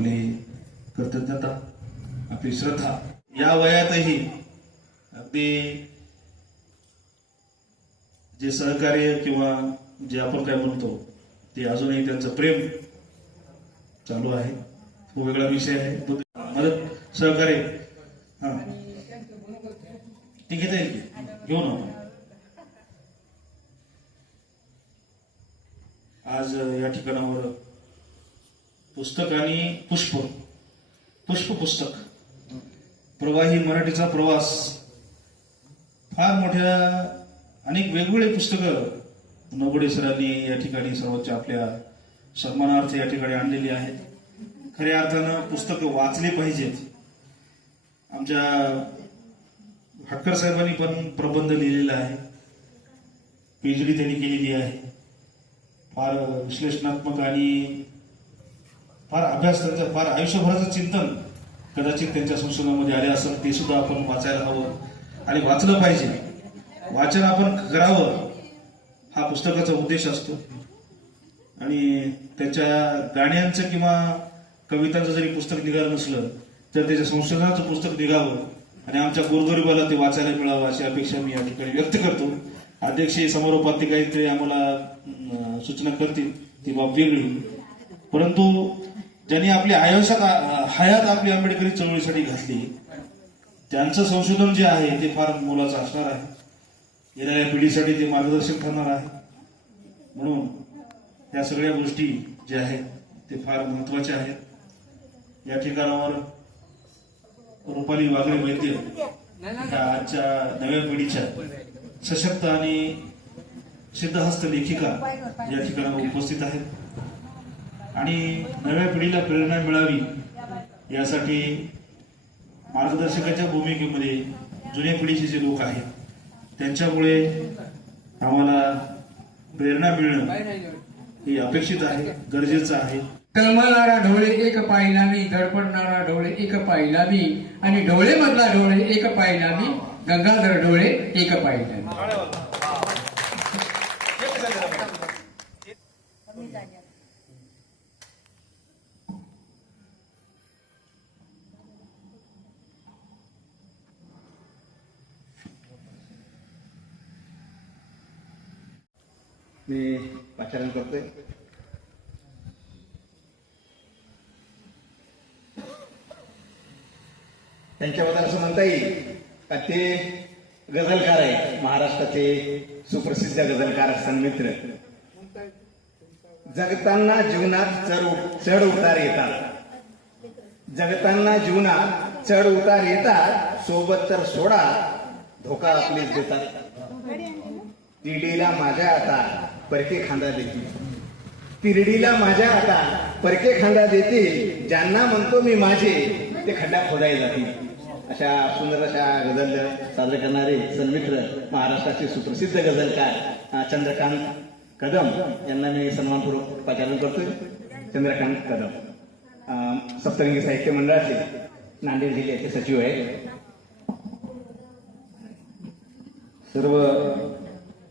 आपली कृतज्ञता आपली श्रद्धा या वयातही अगदी जे सहकार्य किंवा जे आपण काय म्हणतो ते अजूनही त्यांचं प्रेम चालू आहे. तो वेगळा विषय आहे. मदत सहकार्य. हा. ती घेता येईल की? घेऊ ना आज या ठिकाणावर पुस्तक आणि पुष्प. पुष्प पुस्तक प्रवाही मराठीचा प्रवास. फार मोठ्या अनेक वेगवेगळी पुस्तकं नवगडे सरांनी या ठिकाणी सर्वोच्च आपल्या सन्मानार्थ या ठिकाणी आणलेली आहेत. खऱ्या अर्थानं पुस्तकं वाचली पाहिजेत. आमच्या हटकर साहेबांनी पण प्रबंध लिहिलेला आहे. पीएचडी त्यांनी केलेली आहे. फार विश्लेषणात्मक आणि फार अभ्यास त्यांचं फार आयुष्यभराचं चिंतन कदाचित त्यांच्या संशोधनामध्ये आले असेल ते सुद्धा आपण वाचायला हवं आणि वाचलं पाहिजे. वाचन आपण करावं हा पुस्तकाचा उद्देश असतो. आणि त्याच्या गाण्यांचं किंवा कवितांचं जरी पुस्तक निघालं नसलं तर त्याच्या संशोधनाचं पुस्तक निघावं आणि आमच्या गोरगरिबाला ते वाचायला मिळावं अशी अपेक्षा मी या ठिकाणी व्यक्त करतो. अध्यक्ष समारोपात ते काहीतरी आम्हाला सूचना करतील ती बाब वेगळी. परंतु ज्यांनी आपली आयुष्यात हयात आपली आंबेडकरी चळवळीसाठी घातली त्यांचं संशोधन जे आहे ते फार मोलाचं असणार आहे. येणाऱ्या पिढीसाठी ते मार्गदर्शक ठरणार आहे. म्हणून या सगळ्या गोष्टी ज्या आहेत ते फार महत्त्वाच्या आहेत. या ठिकाणावर रुपाली वागळे वैद्य ह्या आजच्या नव्या पिढीच्या सशक्त आणि सिद्धहस्त लेखिका या ठिकाणावर उपस्थित आहेत. आणि नव्या पिढीला प्रेरणा मिळावी यासाठी मार्गदर्शकाच्या भूमिकेमध्ये जुन्या पिढीचे जे लोक आहेत त्यांच्यामुळे आम्हाला प्रेरणा मिळणं हे अपेक्षित आहे गरजेचं आहे. कलमलणारा ढोळे एक पाहिला मी धडपडणारा ढोळे एक पाहिला मी आणि ढोळे मधला ढोळे एक पाहिला मी गंगाधर ढोळे एक पाहिला मी पाचारण करतोय. त्यांच्याबद्दल असं म्हणता येईल का ते गझलकार आहे महाराष्ट्राचे सुप्रसिद्ध गझलकार सन्मित्र जगताना जीवनात चढ चढ उतार येतात. जगताना जीवनात चढ उतार येतात सोबत तर सोडा धोका आपलेच देतात. तिरडीला माझ्या आता परके खांदा देतील. तिरडीला माझ्या आता परके खांदा देतील ज्यांना म्हणतो मी माझे ते खड्डा खोदायला जातील. अशा सुंदर अशा गझल साजरे करणारे सन्मित्र महाराष्ट्राचे सुप्रसिद्ध गझलकार चंद्रकांत कदम यांना मी सन्मानपूर्वक पाचारण करतोय. चंद्रकांत कदम. अं, सप्तरंगी साहित्य मंडळाचे नांदेड जिल्ह्याचे सचिव आहेत. सर्व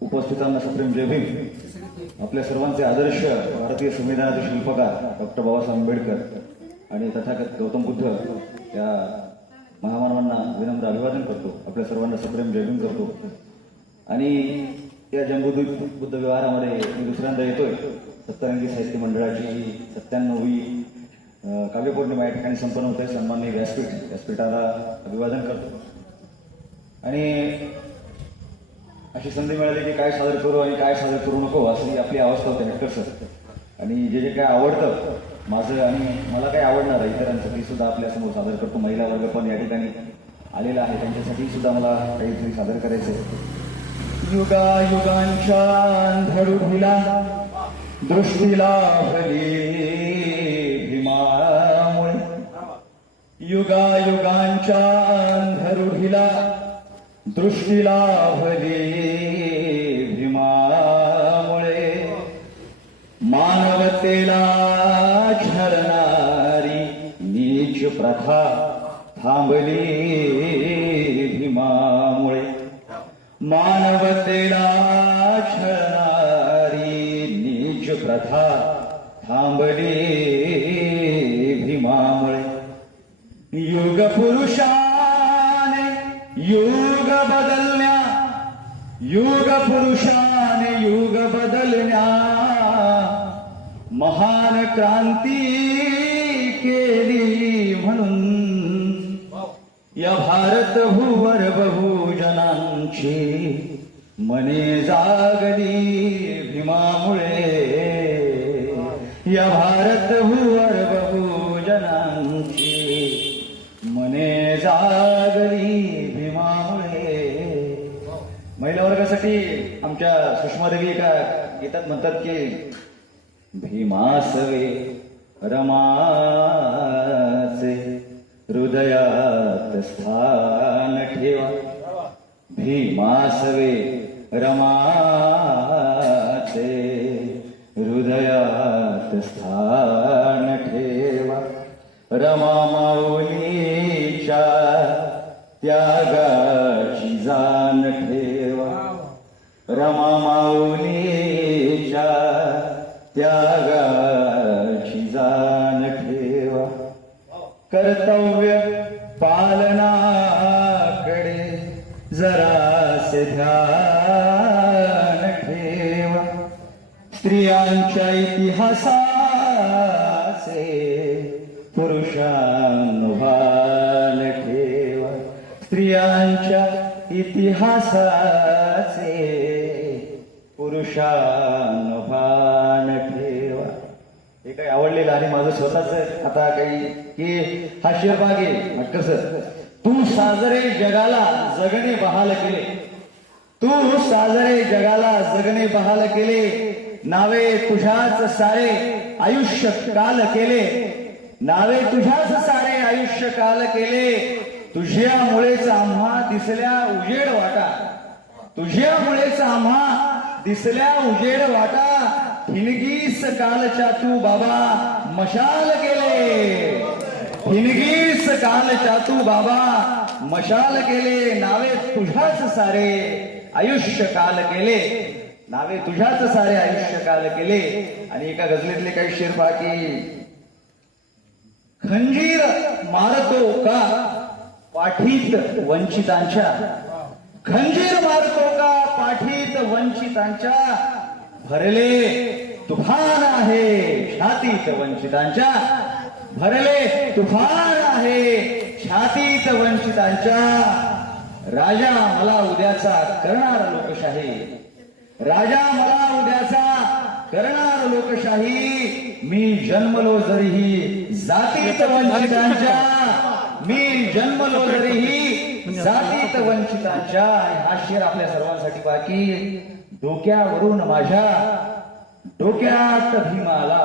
उपस्थितांना सप्रेम जय भीम. आपल्या सर्वांचे आदर्श भारतीय संविधानाचे शिल्पकार डॉक्टर बाबासाहेब आंबेडकर आणि तथागत गौतम बुद्ध या महामानवांना विनम्र अभिवादन करतो. आपल्या सर्वांना सप्रेम जय भीम करतो. आणि या जंबुद्वीप बुद्ध व्यवहारामध्ये मी दुसऱ्यांदा येतोय. सप्तरंगी साहित्य मंडळाची ही सत्त्याण्णवी काव्यपौर्णिमा या ठिकाणी संपन्न होते. सन्माननीय व्यासपीठ. व्यासपीठाला अभिवादन करतो. आणि अशी संधी मिळाली की काय सादर करू आणि काय सादर करू नको अशी आपली अवस्था होते हेक्टर सर आणि जे जे काय आवडतं माझं आणि मला काय आवडणार आहे इतरांचं ती सुद्धा आपल्यासमोर सादर करतो. महिला वर्ग पण या ठिकाणी आलेला आहे. त्यांच्यासाठी सुद्धा मला काहीतरी सादर करायचं आहे युगा युगांच्या अंधरुढीला दृष्टीला भली भीमामुळे. युगा युगांच्या अंधरुढीला दृष्टीला भली भीमामुळे मानवतेला झरणारी नीच प्रथा थांबली भीमामुळे. मानवतेला झरणारी नीच प्रथा थांबली युग बदलण्या युग पुरुषाने युग बदलण्या. महान क्रांती केली म्हणून या भारत भूवर बहुजनांची मने जागली भीमामुळे. या भारत भूवर बहुजनांची मने जागली भीमामुळे महिला आमच्या सुषमादेवी एका गीतात म्हणतात की भीमासवे रमाचे हृदयात स्थान ठेवा. भीमासवे रमाचे हृदयात स्थान ठेवा. रमा माऊलीच्या त्यागा रमा माऊलीच्या त्यागाची जाण ठेवा. कर्तव्य पालनाकडे जरासे ध्यान ठेवा. स्त्रियांच्या इतिहासाचे पुरुषानुभान ठेवा. स्त्रियांच्या इतिहासा पुरुषानुभान ठेवा हे काही आवडलेलं आणि माझं स्वतःच आता काही की हा आहे. हटकर तू साजरे जगाला जगणे बहाल केले. तू साजरे जगाला जगणे बहाल केले. नावे तुझ्याच सारे आयुष्य काल केले. नावे तुझ्याच सारे आयुष्य काल केले. तुझ्यामुळेच आम्हा दिसल्या उजेड वाटा. तुझ्यामुळेच आम्हा दिसल्या उजेड वाटा हिनगीस कालच्या तू बाबा मशाल केले. हिनगीस कालच्या तू बाबा मशाल केले. नावे तुझ्याच सारे आयुष्य काल केले. नावे तुझ्याच सारे आयुष्य काल केले. आणि एका गजलेतले काही शेर पहा की खंजीर मारतो का? पाठीत वंचितांच्या खंजीर मारतो का पाठीत वंचितांच्या भरले तुफान आहे. छातीत वंचितांच्या भरले तुफान आहे. छातीत वंचितांच्या राजा मला उद्याचा करणार लोकशाही. राजा मला उद्याचा करणार लोकशाही. मी जन्मलो जरीही जातीत वंचितांच्या. मी जन्मलो जरीही जातीत वंचितांच्या हा शेर आपल्या सर्वांसाठी बाकी. डोक्यावरून माझ्या डोक्यात भीमाला.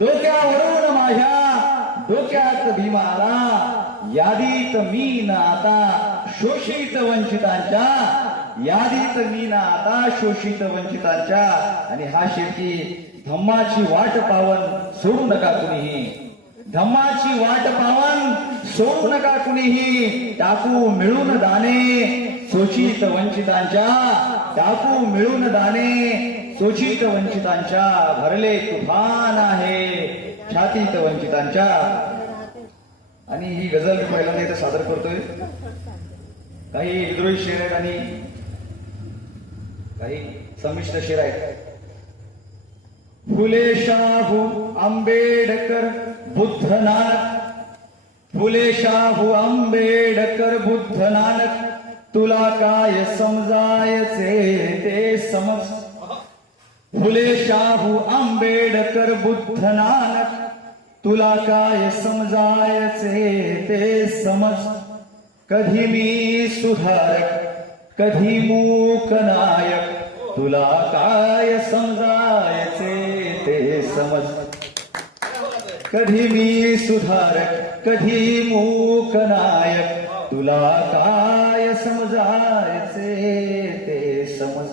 डोक्यावरून माझ्या डोक्यात भीमाला. यादीत मी न आता शोषित वंचितांच्या यादीत मी ना आता शोषित वंचितांच्या आणि हा शेती धम्माची वाट पावन सोडू नका कुणीही धम्माची वाट पावन सोडू नका कुणीही. टाकू मिळून दाने शोषित वंचितांच्या. टाकू मिळून दाने शोषित वंचितांच्या. भरले तुफान आहे. छातीत वंचितांच्या. आणि ही गझल मी पहिल्यांदा इथे सादर करतोय. काही विद्रोही शेर आहेत आणि काही संमिश्र शेर आहेत. फुले शाहू आंबेडकर बुद्ध नानक फुले शाहू आंबेडकर बुद्ध नानक तुला काय समजायचे ते समज फुले शाहू आंबेडकर बुद्ध नानक तुला काय समजायचे ते समज कधी मी सुधारक, कधी मूक नायक। तुला काय समजायचे ते समज कधी मी सुधारक कधी मूक नायक तुला काय समजायचे ते समज.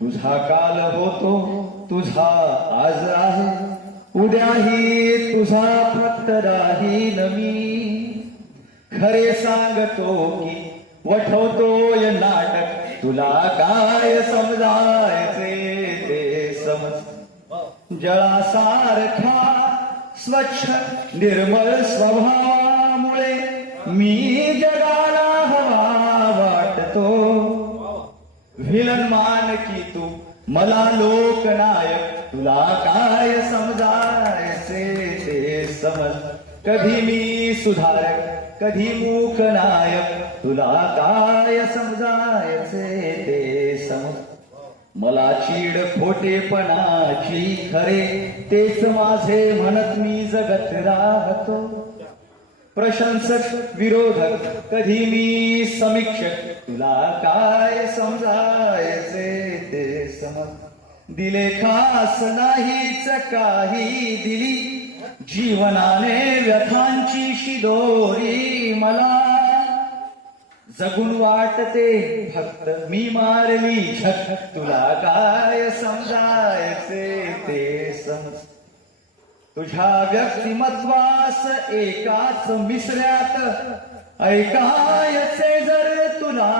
तुझा काल होतो तुझा आज आहे उद्याही तुझा फक्त राही मी. खरे सांगतो की वठवतोय नाटक तुला काय समजायचे ते समज. जळासारखा स्वच्छ निर्मळ स्वभावामुळे मी जगाला हवा वाटतो. विलनमान की तू मला लोकनायक तुला काय समजायचे ते समज. कधी मी सुधारक कधी मूक नायक तुला काय समजायचे ते मला चीड खोटेपणाची खरे तेच माझे म्हणत मी जगत राहतो. प्रशंसक विरोधक कधी मी समीक्षक तुला काय समजायचे ते समज. दिले खास नाहीच काही दिली जीवनाने व्यथांची शिदोरी मला. जगून वाटते फक्त मी मारली तुला काय समजायचे ते समज. तुझ्या व्यक्तिमत्वास एकाच मिसऱ्यात ऐकायचे जर तुला.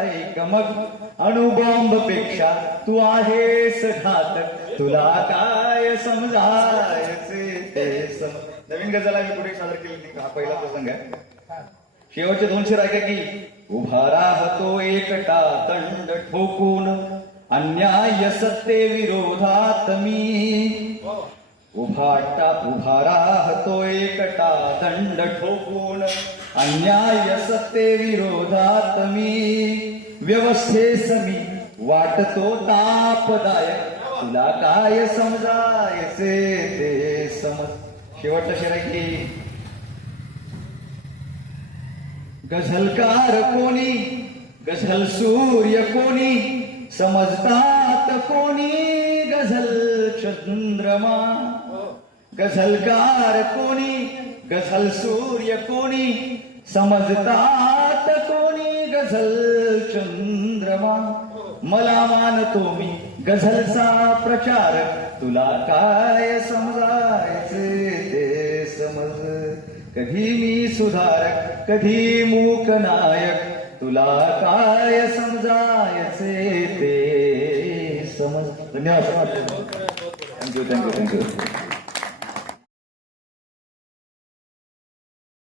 ऐक मग. अणुबॉम्बपेक्षा तू आहेस घात तुला काय समजायचे ते समज. नवीन गजल आम्ही पुढे सादर केली नाही का? हा पहिला प्रसंग आहे. शेवटचे दोनशे राख्या की उभा राहतो एकटा दंड ठोकून अन्याय सत्ते विरोधात मी. उभाटा उभा राहतो एकटा दंड ठोकून अन्याय सत्ते विरोधात मी. व्यवस्थेस मी वाटतो तापदायक तुला काय समजायचे ते समज. शेवटचा शेर की गझलकार कोणी गझल सूर्य कोणी समजतात कोणी? गझल चंद्रमा. गझलकार कोणी गझल सूर्य कोणी समजतात कोणी? गझल चंद्रमा. मला मानतो मी गझलचा प्रचार तुला काय समजायचे ते? कधी मी सुधारक कधी मूक नायक तुला काय समजायचे ते समज. धन्यवाद. Thank you thank you thank you.